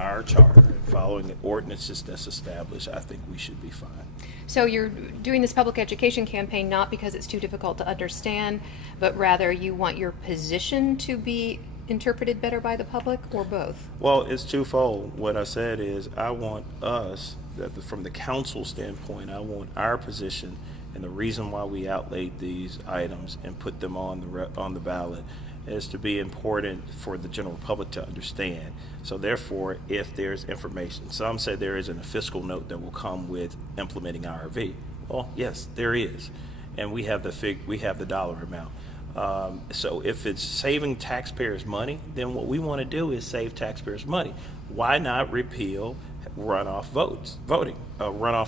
our charter and following the ordinances that's established, I think we should be fine. So you're doing this public education campaign not because it's too difficult to understand, but rather you want your position to be interpreted better by the public, or both? Well, it's twofold. What I said is I want us, from the council standpoint, I want our position and the reason why we outlaid these items and put them on the ballot is to be important for the general public to understand. So therefore, if there's information, some say there isn't a fiscal note that will come with implementing IRV. Well, yes, there is, and we have the dollar amount. So if it's saving taxpayers money, then what we want to do is save taxpayers money. Why not repeal runoff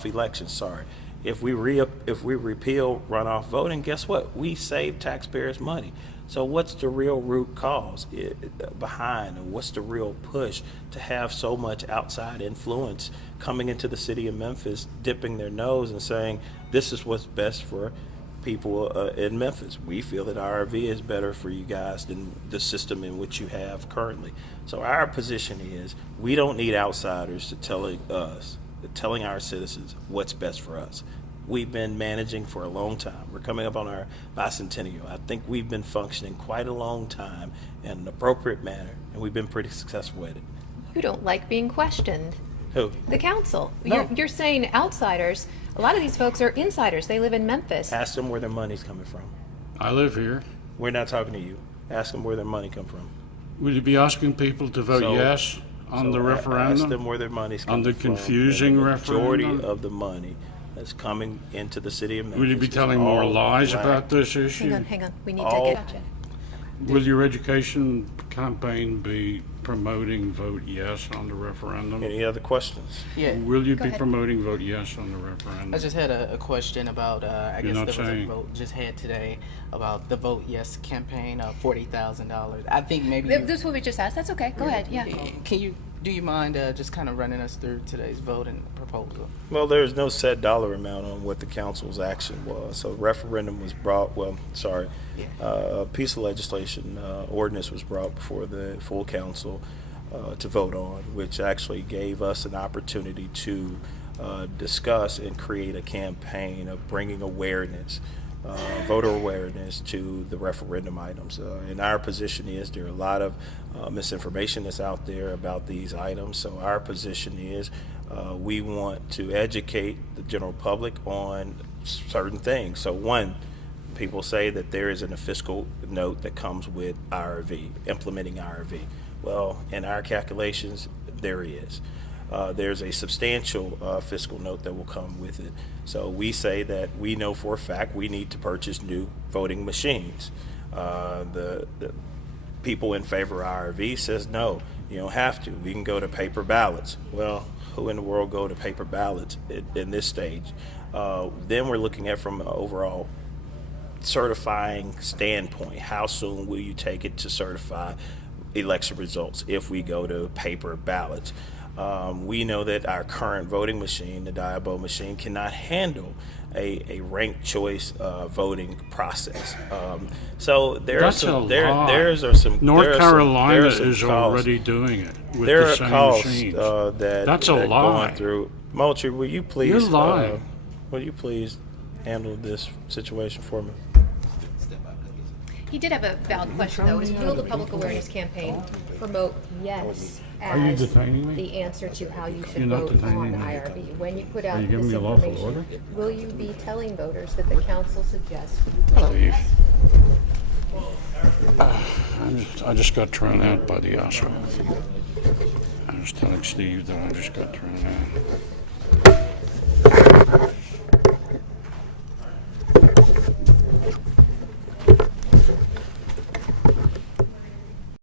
elections? Sorry. If we repeal runoff voting, guess what? We save taxpayers money. So what's the real root cause behind, and what's the real push to have so much outside influence coming into the city of Memphis, dipping their nose and saying, this is what's best for people in Memphis? We feel that IRV is better for you guys than the system in which you have currently. So our position is we don't need outsiders to telling our citizens what's best for us. We've been managing for a long time. We're coming up on our bicentennial. I think we've been functioning quite a long time in an appropriate manner, and we've been pretty successful at it. You don't like being questioned. Who? The council. No. You're saying outsiders. A lot of these folks are insiders. They live in Memphis. Ask them where their money's coming from. I live here. We're not talking to you. Ask them where their money come from. Will you be asking people to vote yes on the referendum? Ask them where their money's coming on the from. confusing The referendum? majority of the money that's coming into the city of Memphis. Will you be is telling more all lies black. about this issue? Hang on. We need to All- get Will your education campaign be promoting vote yes on the referendum? Any other questions? Yeah, Will you Go be ahead. promoting vote yes on the referendum? I just had a question about, I You're guess not there was a saying- vote just had today about the Vote Yes campaign of $40,000. I think maybe. This is what we just asked. That's okay. Go ahead. Yeah. Do you mind just kind of running us through today's voting proposal? Well, there's no set dollar amount on what the council's action was. So referendum was brought, a piece of legislation, ordinance was brought before the full council to vote on, which actually gave us an opportunity to discuss and create a campaign of bringing awareness, voter awareness to the referendum items. And our position is there are a lot of misinformation that's out there about these items. So our position is we want to educate the general public on certain things. So one, people say that there isn't a fiscal note that comes with IRV, implementing IRV. Well, in our calculations, there is. There's a substantial fiscal note that will come with it. So we say that we know for a fact we need to purchase new voting machines. The people in favor of IRV says no, you don't have to. We can go to paper ballots. Well, who in the world go to paper ballots in this stage? Then we're looking at from an overall certifying standpoint. How soon will you take it to certify election results if we go to paper ballots? We know that our current voting machine, the Diabo machine, cannot handle a ranked choice voting process. So That's a lie. there's are some North there are Carolina there are some is costs. already doing it with There the are same costs machines. that's a lie. going through. Moultrie, will you please? You're lying. Will you please handle this situation for me? He did have a valid question, though. Is will the public awareness campaign promote yes Are you as detaining me? the answer to how you should You're not vote detaining on me. IRB? When you put Are out you giving this me a lawful information, order? will you be telling voters that the council suggests you vote Steve. yes? I just got thrown out by the OSHA. I was telling Steve that I just got thrown out.